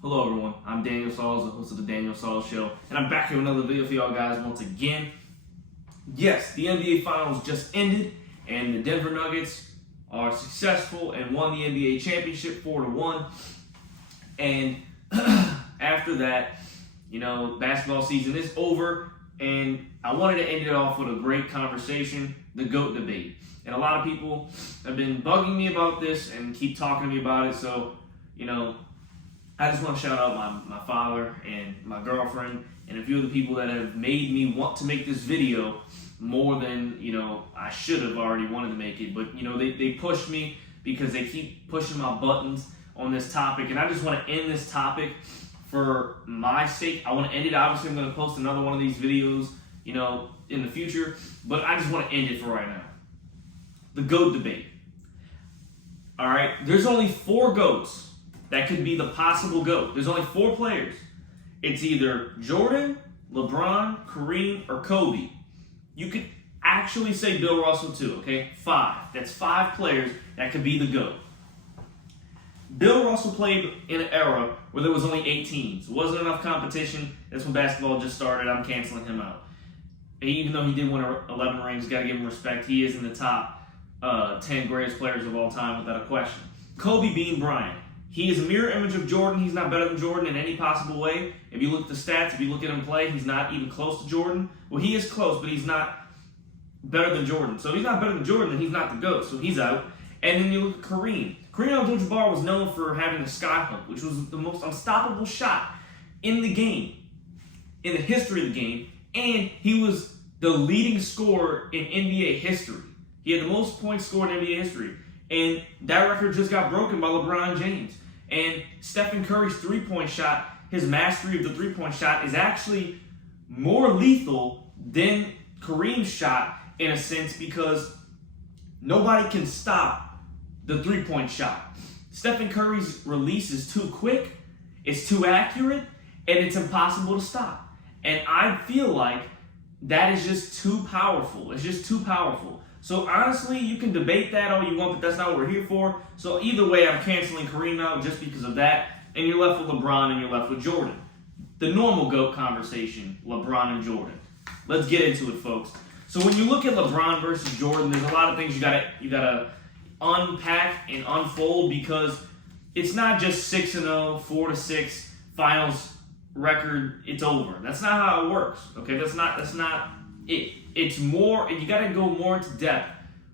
Hello everyone, I'm Daniel Sauls, the host of the Daniel Sauls Show, and I'm back here with another video for y'all guys once again. Yes, the NBA Finals just ended, and the Denver Nuggets are successful and won the NBA Championship 4-1. And after that, basketball season is over, and I wanted to end it off with a great conversation, the GOAT debate. And a lot of people have been bugging me about this and keep talking to me about it, so, I just want to shout out my father and my girlfriend and a few of the people that have made me want to make this video more than, I should have already wanted to make it. But, they pushed me because they keep pushing my buttons on this topic. And I just want to end this topic for my sake. I want to end it. Obviously, I'm going to post another one of these videos, in the future. But I just want to end it for right now. The GOAT debate. All right? There's only 4 GOATs that could be the possible GOAT. There's only 4 players. It's either Jordan, LeBron, Kareem, or Kobe. You could actually say Bill Russell too, okay? 5. That's 5 players that could be the GOAT. Bill Russell played in an era where there was only 8 teams. There wasn't enough competition. That's when basketball just started. I'm canceling him out. Even though he did win 11 rings, got to give him respect. He is in the top 10 greatest players of all time without a question. Kobe Bean Bryant. He is a mirror image of Jordan. He's not better than Jordan in any possible way. If you look at the stats, if you look at him play, he's not even close to Jordan. Well, he is close, but he's not better than Jordan. So if he's not better than Jordan, then he's not the GOAT. So he's out. And then you look at Kareem. Kareem Abdul-Jabbar was known for having a skyhook, which was the most unstoppable shot in the game, in the history of the game. And he was the leading scorer in NBA history. He had the most points scored in NBA history. And that record just got broken by LeBron James. And Stephen Curry's three-point shot, his mastery of the three-point shot, is actually more lethal than Kareem's shot in a sense because nobody can stop the three-point shot. Stephen Curry's release is too quick, it's too accurate, and it's impossible to stop. And I feel like that is just too powerful. It's just too powerful. So honestly, you can debate that all you want, but that's not what we're here for. So either way, I'm canceling Kareem out just because of that. And you're left with LeBron and you're left with Jordan. The normal GOAT conversation, LeBron and Jordan. Let's get into it, folks. So when you look at LeBron versus Jordan, there's a lot of things you gotta unpack and unfold because it's not just 6-0, 4-6 finals record. It's over. That's not how it works. Okay, that's not it. It's more, and you got to go more into depth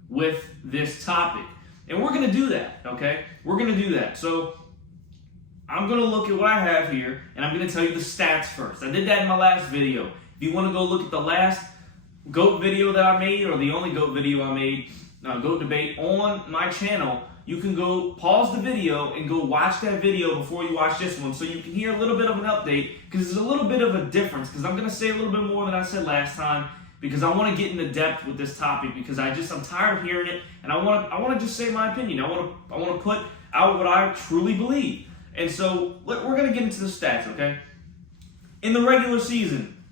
with this topic. And we're going to do that, okay? We're going to do that. So I'm going to look at what I have here, and I'm going to tell you the stats first. I did that in my last video. If you want to go look at the last GOAT video that I made, or the only GOAT video I made, GOAT debate on my channel, you can go pause the video and go watch that video before you watch this one so you can hear a little bit of an update because there's a little bit of a difference because I'm going to say a little bit more than I said last time because I want to get into depth with this topic because I'm tired of hearing it and I want to just say my opinion. I want to put out what I truly believe. And so we're going to get into the stats, okay? In the regular season,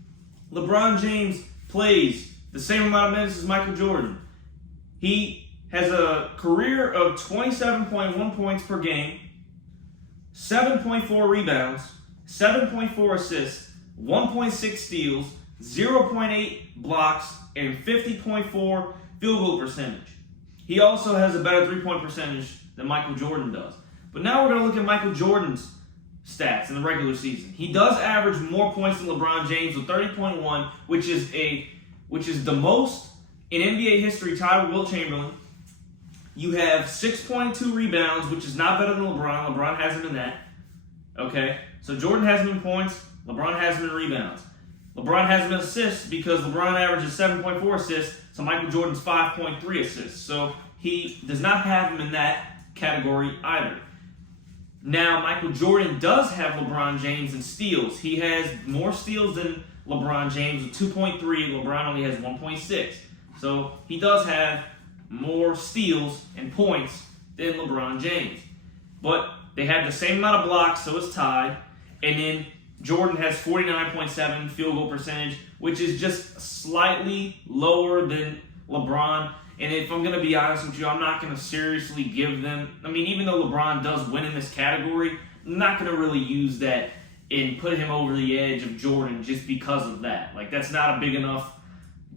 LeBron James plays the same amount of minutes as Michael Jordan. He has a career of 27.1 points per game, 7.4 rebounds, 7.4 assists, 1.6 steals, 0.8 blocks, and 50.4 field goal percentage. He also has a better three-point percentage than Michael Jordan does. But now we're going to look at Michael Jordan's stats in the regular season. He does average more points than LeBron James with 30.1, which is the most in NBA history, tied with Wilt Chamberlain. You have 6.2 rebounds, which is not better than LeBron. LeBron has him in that. Okay? So Jordan has him in points. LeBron has him in rebounds. LeBron has him in assists because LeBron averages 7.4 assists, so Michael Jordan's 5.3 assists. So he does not have him in that category either. Now, Michael Jordan does have LeBron James in steals. He has more steals than LeBron James with 2.3. LeBron only has 1.6. So he does have more steals and points than LeBron James. But they have the same amount of blocks, so it's tied. And then Jordan has 49.7 field goal percentage, which is just slightly lower than LeBron. And if I'm going to be honest with you, I'm not going to seriously give them. I mean, even though LeBron does win in this category, not going to really use that and put him over the edge of Jordan just because of that. Like, that's not a big enough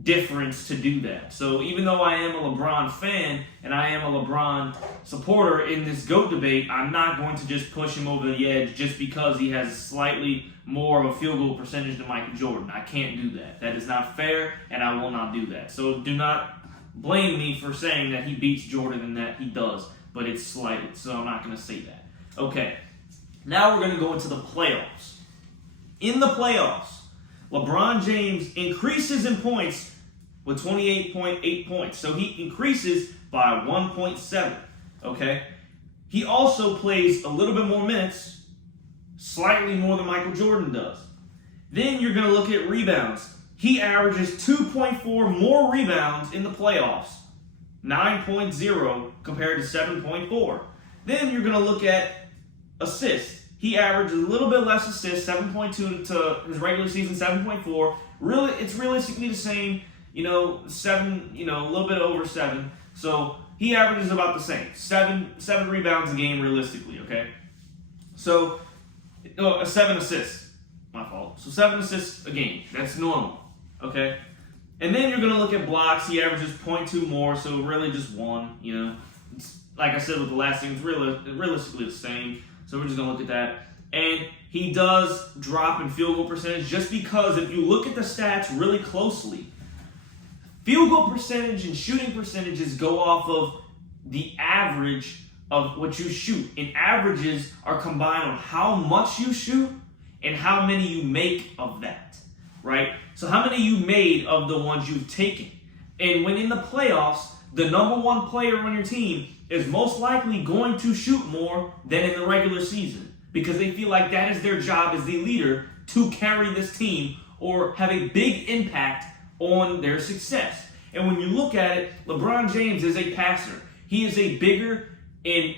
difference to do that. So even though I am a LeBron fan and I am a LeBron supporter in this GOAT debate, I'm not going to just push him over the edge just because he has slightly more of a field goal percentage than Michael Jordan. I can't do that. That is not fair, and I will not do that. So do not blame me for saying that he beats Jordan and that he does, but it's slighted, so I'm not going to say that. Okay, now we're going to go into the playoffs. In the playoffs, LeBron James increases in points with 28.8 points. So he increases by 1.7, okay? He also plays a little bit more minutes, slightly more than Michael Jordan does. Then you're going to look at rebounds. He averages 2.4 more rebounds in the playoffs, 9.0 compared to 7.4. Then you're going to look at assists. He averages a little bit less assists, 7.2 to his regular season, 7.4. Really, it's realistically the same, 7, a little bit over 7. So he averages about the same, 7 rebounds a game realistically, okay? So, 7 assists, my fault. So 7 assists a game, that's normal, okay? And then you're going to look at blocks. He averages 0.2 more, so really just 1, It's, like I said with the last thing, it's realistically the same. So we're just going to look at that. And he does drop in field goal percentage just because if you look at the stats really closely, field goal percentage and shooting percentages go off of the average of what you shoot. And averages are combined on how much you shoot and how many you make of that, right? So how many you made of the ones you've taken. And when in the playoffs, the number one player on your team is most likely going to shoot more than in the regular season because they feel like that is their job as the leader to carry this team or have a big impact on their success. And when you look at it, LeBron James is a passer. He is a bigger and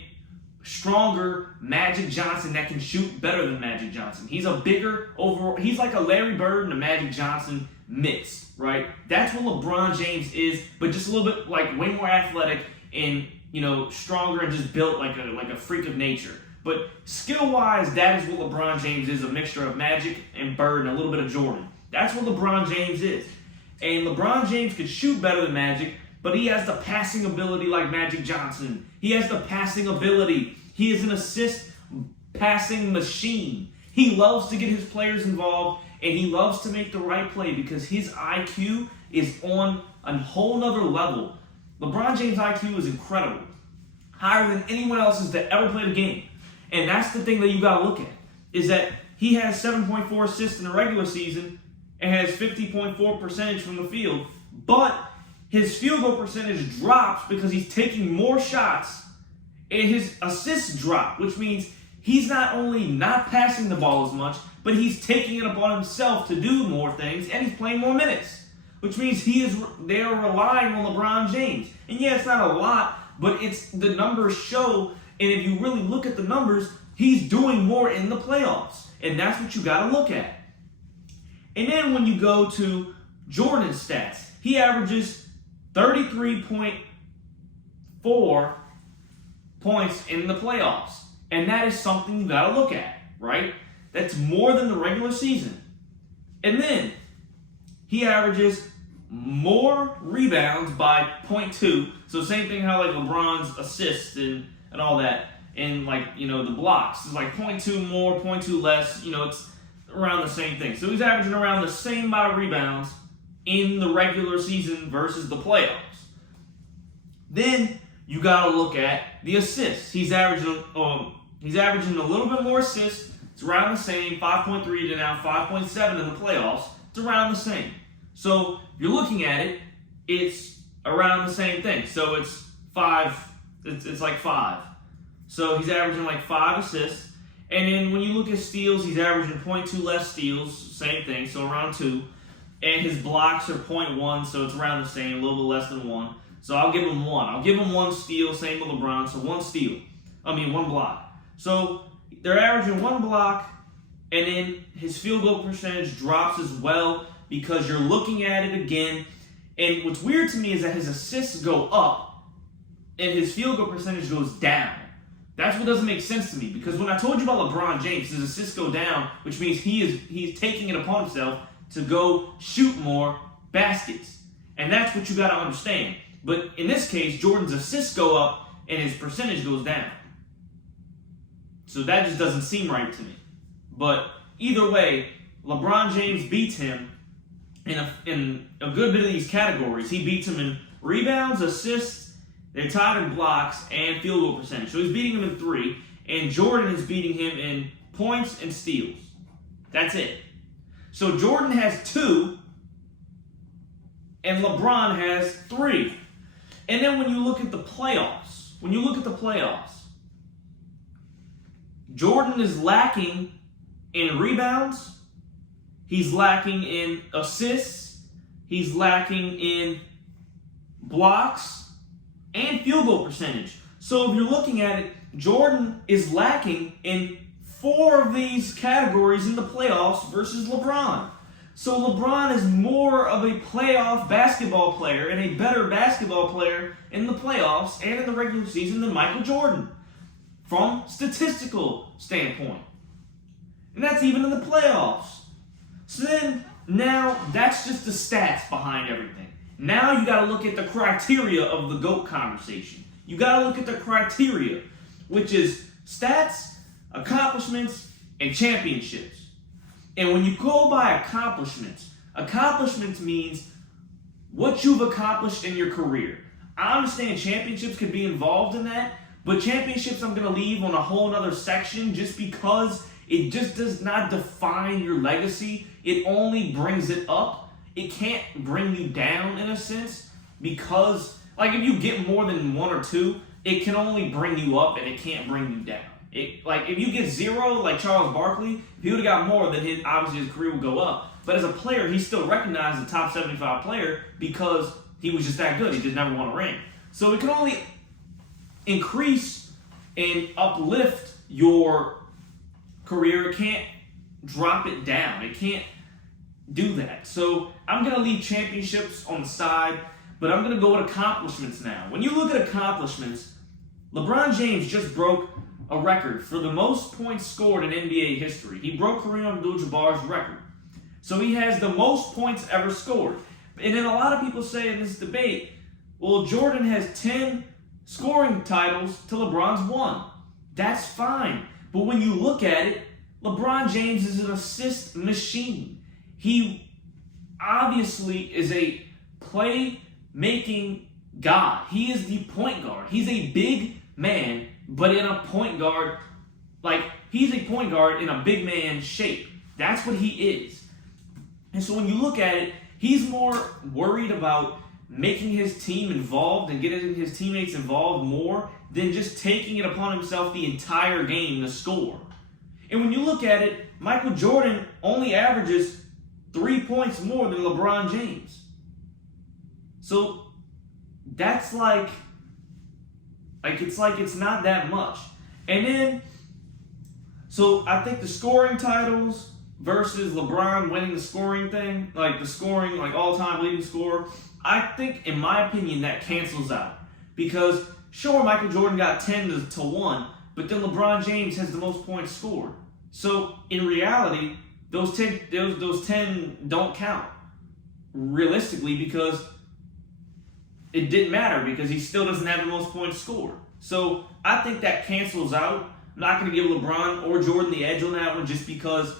stronger Magic Johnson that can shoot better than Magic Johnson. He's a bigger overall, he's like a Larry Bird and a Magic Johnson mix, right? That's what LeBron James is, but just a little bit like way more athletic and stronger and just built like a freak of nature. But skill-wise, that is what LeBron James is, a mixture of Magic and Bird and a little bit of Jordan. That's what LeBron James is. And LeBron James could shoot better than Magic, but he has the passing ability like Magic Johnson. He has the passing ability. He is an assist passing machine. He loves to get his players involved, and he loves to make the right play because his IQ is on a whole nother level. LeBron James' IQ is incredible. Higher than anyone else's that ever played a game. And that's the thing that you got to look at, is that he has 7.4 assists in the regular season and has 50.4 percentage from the field, but his field goal percentage drops because he's taking more shots and his assists drop, which means he's not only not passing the ball as much, but he's taking it upon himself to do more things and he's playing more minutes, which means they are relying on LeBron James. And yeah, it's not a lot, but it's the numbers show, and if you really look at the numbers, he's doing more in the playoffs, and that's what you got to look at. And then when you go to Jordan's stats, he averages 33.4 points in the playoffs, and that is something you got to look at, right? That's more than the regular season. And then he averages more rebounds by 0.2. So same thing how like LeBron's assists and all that. And like, the blocks is like 0.2 more, 0.2 less. It's around the same thing. So he's averaging around the same amount of rebounds in the regular season versus the playoffs. Then you got to look at the assists. He's averaging a little bit more assists. It's around the same, 5.3 to now 5.7 in the playoffs. It's around the same. So if you're looking at it, it's around the same thing. So it's 5. It's like 5. So he's averaging like 5 assists. And then when you look at steals, he's averaging 0.2 less steals. Same thing, so around 2. And his blocks are 0.1, so it's around the same, a little bit less than 1. So I'll give him 1. I'll give him 1 steal, same with LeBron. So 1 block. So they're averaging 1 block, and then his field goal percentage drops as well because you're looking at it again. And what's weird to me is that his assists go up and his field goal percentage goes down. That's what doesn't make sense to me, because when I told you about LeBron James, his assists go down, which means he's taking it upon himself to go shoot more baskets. And that's what you got to understand. But in this case, Jordan's assists go up and his percentage goes down. So that just doesn't seem right to me. But either way, LeBron James beats him in a good bit of these categories. He beats him in rebounds, assists, they're tied in blocks, and field goal percentage. So he's beating him in 3, and Jordan is beating him in points and steals. That's it. So Jordan has 2, and LeBron has 3. And then when you look at the playoffs, Jordan is lacking in rebounds, he's lacking in assists, he's lacking in blocks, and field goal percentage. So if you're looking at it, Jordan is lacking in 4 of these categories in the playoffs versus LeBron. So LeBron is more of a playoff basketball player and a better basketball player in the playoffs and in the regular season than Michael Jordan from statistical standpoint. And that's even in the playoffs. So then, now that's just the stats behind everything. Now you got to look at the criteria of the GOAT conversation. You got to look at the criteria, which is stats, accomplishments, and championships. And when you go by accomplishments means what you've accomplished in your career. I understand championships could be involved in that, but championships I'm going to leave on a whole other section just because it just does not define your legacy. It only brings it up. It can't bring you down in a sense, because like if you get more than 1 or 2, it can only bring you up and it can't bring you down. Like if you get 0, like Charles Barkley, if he would have got more, then obviously his career would go up. But as a player, he's still recognized as a top 75 player because he was just that good. He just never won a ring. So it can only increase and uplift your career. It can't drop it down. It can't do that. So I'm going to leave championships on the side, but I'm going to go with accomplishments now. When you look at accomplishments, LeBron James just broke a record for the most points scored in NBA history. He broke Kareem Abdul-Jabbar's record. So he has the most points ever scored. And then a lot of people say in this debate, well, Jordan has 10 scoring titles to LeBron's 1. That's fine. But when you look at it, LeBron James is an assist machine. He obviously is a play-making god. He is the point guard. He's a big man, but in a point guard, like he's a point guard in a big man shape. That's what he is. And so when you look at it, he's more worried about making his team involved and getting his teammates involved more than just taking it upon himself the entire game to score. And when you look at it, Michael Jordan only averages 3 points more than LeBron James. So that's it's not that much. And then, so I think the scoring titles versus LeBron winning the scoring thing, like the scoring, like all-time leading scorer, I think, in my opinion, that cancels out. Because, sure, Michael Jordan got 10 to 1, but then LeBron James has the most points scored. So, in reality, those 10 don't count, realistically, because it didn't matter, because he still doesn't have the most points scored. So, I think that cancels out. I'm not going to give LeBron or Jordan the edge on that one just because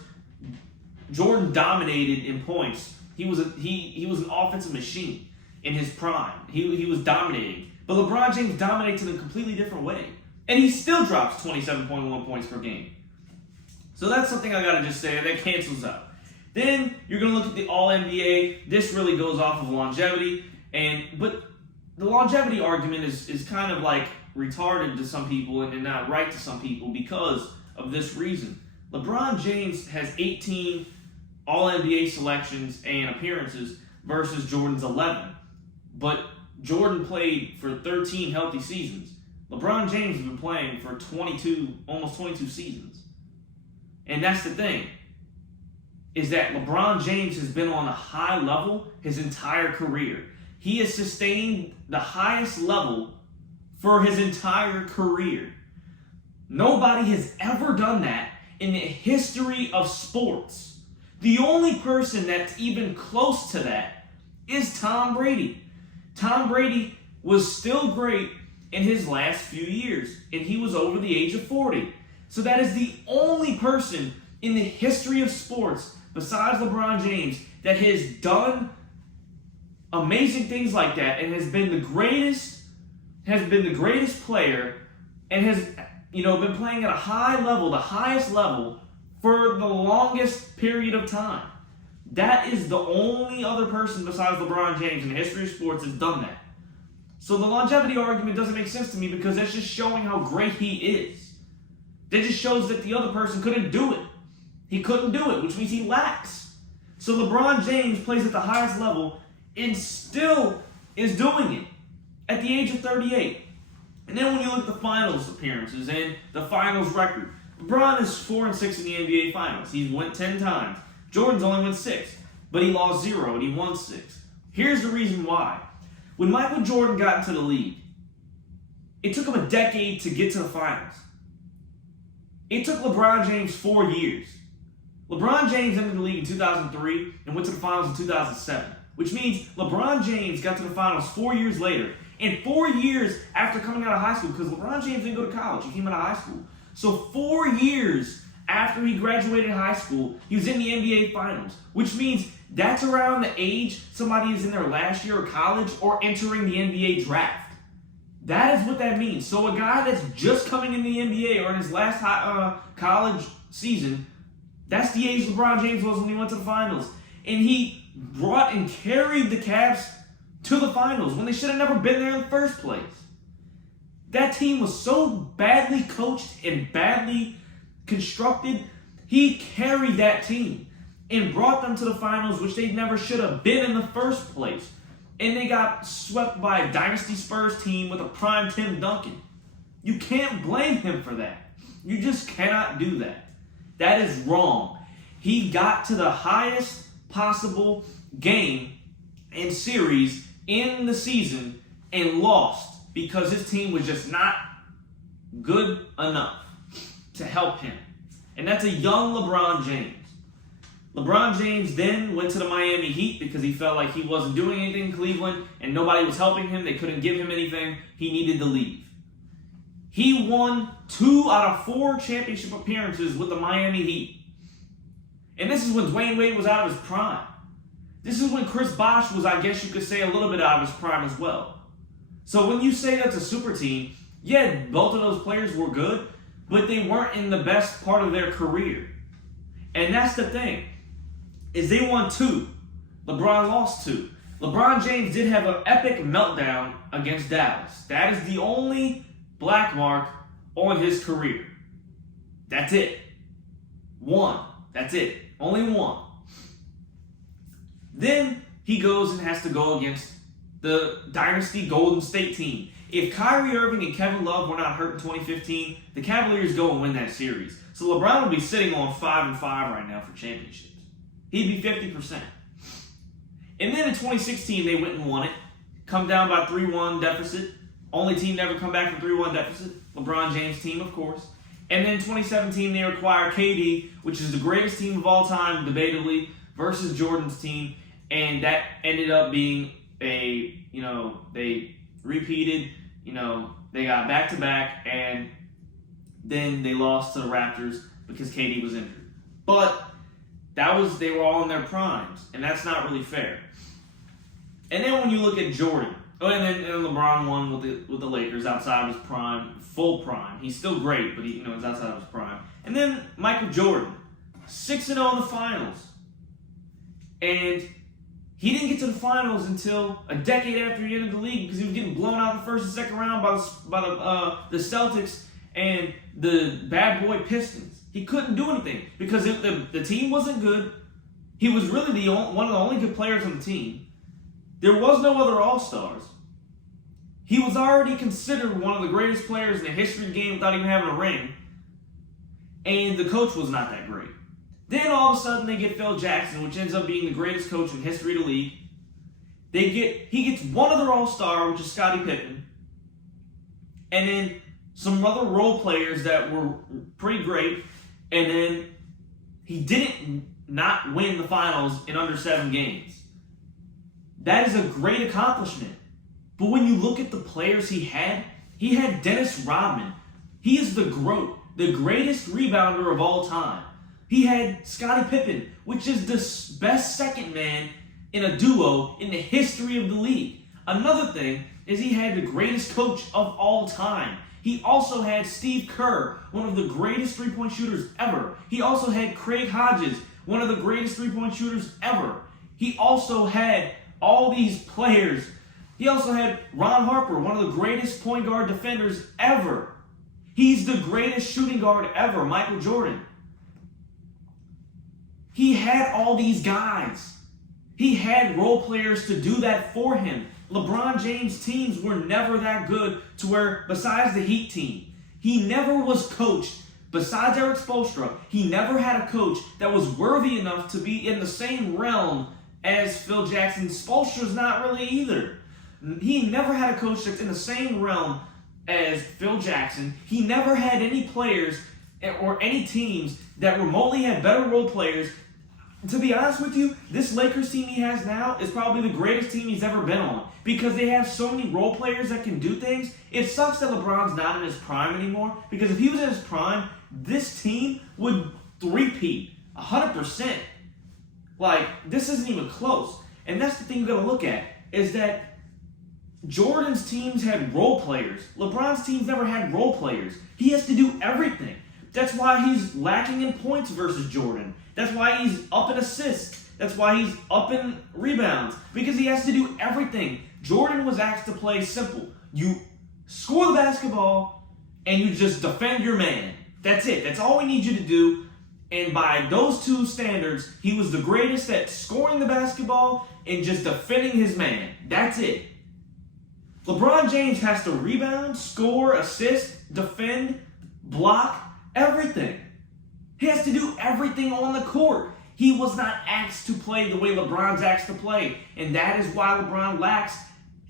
Jordan dominated in points. He was an offensive machine in his prime. He was dominating. But LeBron James dominates in a completely different way. And he still drops 27.1 points per game. So that's something I got to just say. That cancels out. Then you're going to look at the All-NBA. This really goes off of longevity. But the longevity argument is kind of like retarded to some people and not right to some people because of this reason. LeBron James has 18 All-NBA selections and appearances versus Jordan's 11. But Jordan played for 13 healthy seasons. LeBron James has been playing for almost 22 seasons. And that's the thing, is that LeBron James has been on a high level his entire career. He has sustained the highest level for his entire career. Nobody has ever done that in the history of sports. The only person that's even close to that is Tom Brady. Tom Brady was still great in his last few years, and he was over the age of 40. So that is the only person in the history of sports, besides LeBron James, that has done amazing things like that and has been the greatest player, and has been playing at a high level, the highest level, for the longest period of time. That is the only other person besides LeBron James in the history of sports that's done that. So the longevity argument doesn't make sense to me, because that's just showing how great he is. That just shows that the other person couldn't do it. He couldn't do it, which means he lacks. So LeBron James plays at the highest level and still is doing it at the age of 38. And then when you look at the finals appearances and the finals record, LeBron is 4-6 in the NBA Finals. He went 10 times. Jordan's only went 6, but he lost 0 and he won 6. Here's the reason why. When Michael Jordan got into the league, it took him a decade to get to the finals. It took LeBron James 4 years. LeBron James entered the league in 2003 and went to the finals in 2007, which means LeBron James got to the finals 4 years later, and 4 years after coming out of high school, because LeBron James didn't go to college, he came out of high school. So 4 years after he graduated high school, he was in the NBA Finals, which means that's around the age somebody is in their last year of college or entering the NBA draft. That is what that means. So a guy that's just coming in the NBA or in his last college season, that's the age LeBron James was when he went to the finals. And he brought and carried the Cavs to the finals when they should have never been there in the first place. That team was so badly coached and badly constructed. He carried that team and brought them to the finals, which they never should have been in the first place. And they got swept by a dynasty Spurs team with a prime Tim Duncan. You can't blame him for that. You just cannot do that. That is wrong. He got to the highest possible game and series in the season and lost because his team was just not good enough to help him. And that's a young LeBron James. LeBron James then went to the Miami Heat because he felt like he wasn't doing anything in Cleveland and nobody was helping him. They couldn't give him anything. He needed to leave. He won 2 out of 4 championship appearances with the Miami Heat. And this is when Dwayne Wade was out of his prime. This is when Chris Bosh was, I guess you could say, a little bit out of his prime as well. So when you say that's a super team, yeah, both of those players were good, but they weren't in the best part of their career. And that's the thing, is they won 2. LeBron lost 2. LeBron James did have an epic meltdown against Dallas. That is the only black mark on his career. That's it. 1. That's it. Only 1. Then he goes and has to go against the dynasty Golden State team. If Kyrie Irving and Kevin Love were not hurt in 2015, the Cavaliers go and win that series. So LeBron would be sitting on 5-5 right now for championships. He'd be 50%. And then in 2016, they went and won it. Come down by 3-1 deficit. Only team to ever come back from 3-1 deficit. LeBron James' team, of course. And then in 2017, they acquired KD, which is the greatest team of all time, debatably, versus Jordan's team. And that ended up being they repeated, they got back-to-back, and then they lost to the Raptors because KD was injured. But they were all in their primes, and that's not really fair. And then when you look at Jordan, and then LeBron won with the Lakers outside of his prime, full prime. He's still great, but he's outside of his prime. And then Michael Jordan, 6-0 in the finals. And he didn't get to the finals until a decade after he entered the league because he was getting blown out in the first and second round by the Celtics and the bad boy Pistons. He couldn't do anything because the team wasn't good. He was really one of the only good players on the team. There was no other All-Stars. He was already considered one of the greatest players in the history of the game without even having a ring. And the coach was not that great. Then all of a sudden they get Phil Jackson, which ends up being the greatest coach in history of the league. He gets one other All-Star, which is Scottie Pippen. And then some other role players that were pretty great, and then he didn't not win the finals in under 7 games. That is a great accomplishment. But when you look at the players he had Dennis Rodman. He is the GOAT, the greatest rebounder of all time. He had Scottie Pippen, which is the best second man in a duo in the history of the league. Another thing is he had the greatest coach of all time. He also had Steve Kerr, one of the greatest three-point shooters ever. He also had Craig Hodges, one of the greatest three-point shooters ever. He also had all these players. He also had Ron Harper, one of the greatest point guard defenders ever. He's the greatest shooting guard ever, Michael Jordan. He had all these guys. He had role players to do that for him. LeBron James' teams were never that good to where, besides the Heat team, he never was coached. Besides Eric Spoelstra, he never had a coach that was worthy enough to be in the same realm as Phil Jackson. Spoelstra's not really either. He never had a coach that's in the same realm as Phil Jackson. He never had any players or any teams that remotely had better role players. To be honest with you, this Lakers team he has now is probably the greatest team he's ever been on because they have so many role players that can do things. It sucks that LeBron's not in his prime anymore because if he was in his prime, this team would three-peat 100%. Like, this isn't even close. And that's the thing you got to look at is that Jordan's teams had role players. LeBron's teams never had role players. He has to do everything. That's why he's lacking in points versus Jordan. That's why he's up in assists. That's why he's up in rebounds. Because he has to do everything. Jordan was asked to play simple. You score the basketball and you just defend your man. That's it. That's all we need you to do. And by those two standards, he was the greatest at scoring the basketball and just defending his man. That's it. LeBron James has to rebound, score, assist, defend, block, everything. He has to do everything on the court. He was not asked to play the way LeBron's asked to play. And that is why LeBron lacks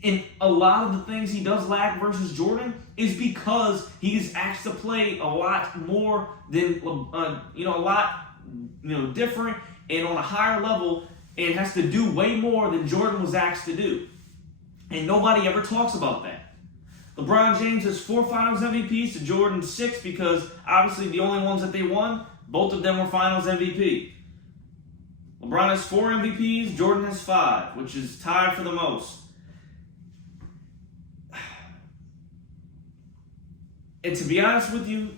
in a lot of the things he does lack versus Jordan is because he's asked to play a lot more than, different and on a higher level and has to do way more than Jordan was asked to do. And nobody ever talks about that. LeBron James has 4 Finals MVPs to Jordan's 6 because obviously the only ones that they won, both of them were Finals MVP. LeBron has 4 MVPs, Jordan has 5, which is tied for the most. And to be honest with you,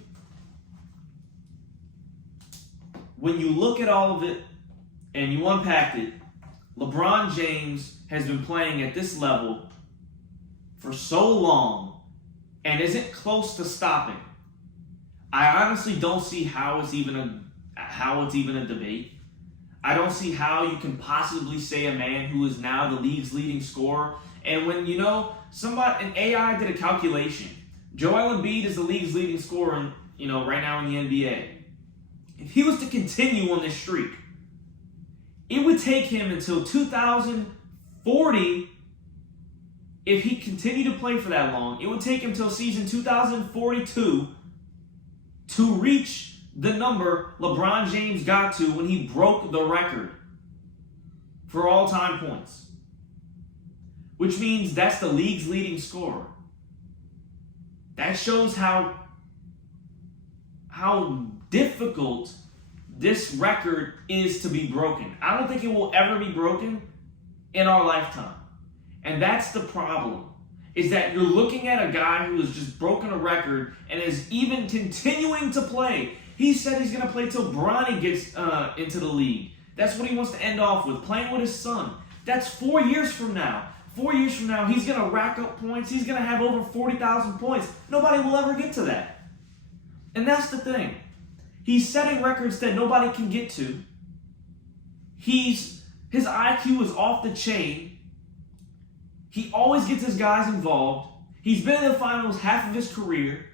when you look at all of it and you unpack it, LeBron James has been playing at this level for so long and isn't close to stopping. I honestly don't see how it's even a debate. I don't see how you can possibly say a man who is now the league's leading scorer. And when an AI did a calculation, Joel Embiid is the league's leading scorer, right now in the NBA. If he was to continue on this streak, it would take him until 2040. If he continued to play for that long, it would take him until season 2042 to reach the number LeBron James got to when he broke the record for all-time points. Which means that's the league's leading scorer. That shows how difficult this record is to be broken. I don't think it will ever be broken in our lifetime. And that's the problem, is that you're looking at a guy who has just broken a record and is even continuing to play. He said he's going to play till Bronny gets into the league. That's what he wants to end off with, playing with his son. That's 4 years from now. 4 years from now, he's going to rack up points. He's going to have over 40,000 points. Nobody will ever get to that. And that's the thing. He's setting records that nobody can get to. His IQ is off the chain. He always gets his guys involved. He's been in the finals half of his career.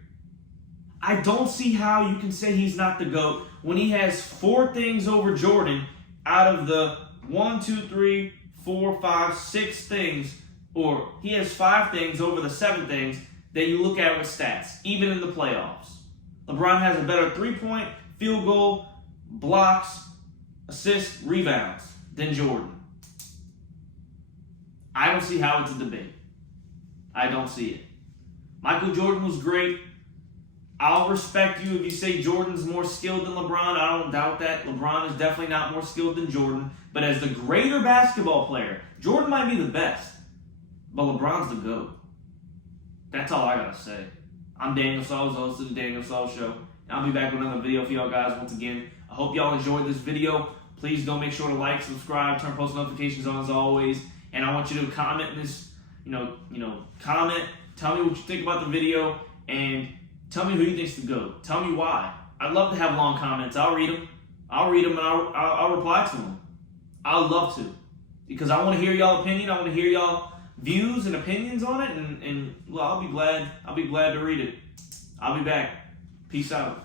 I don't see how you can say he's not the GOAT when he has 4 things over Jordan out of the 1, 2, 3, 4, 5, 6 things, or he has 5 things over the 7 things that you look at with stats, even in the playoffs. LeBron has a better three-point, field goal, blocks, assists, rebounds than Jordan. I don't see how it's a debate. I don't see it. Michael Jordan was great. I'll respect you if you say Jordan's more skilled than LeBron. I don't doubt that. LeBron is definitely not more skilled than Jordan. But as the greater basketball player, Jordan might be the best. But LeBron's the GOAT. That's all I gotta say. I'm Daniel Sauls, host of the Daniel Sauls Show. And I'll be back with another video for y'all guys once again. I hope y'all enjoyed this video. Please don't make sure to like, subscribe, turn post notifications on as always. And I want you to comment in this, comment. Tell me what you think about the video and tell me who you think's the GOAT. Tell me why. I'd love to have long comments. I'll read them. And I'll reply to them. I'd love to. Because I want to hear y'all opinion. I want to hear y'all views and opinions on it. And well, I'll be glad to read it. I'll be back. Peace out.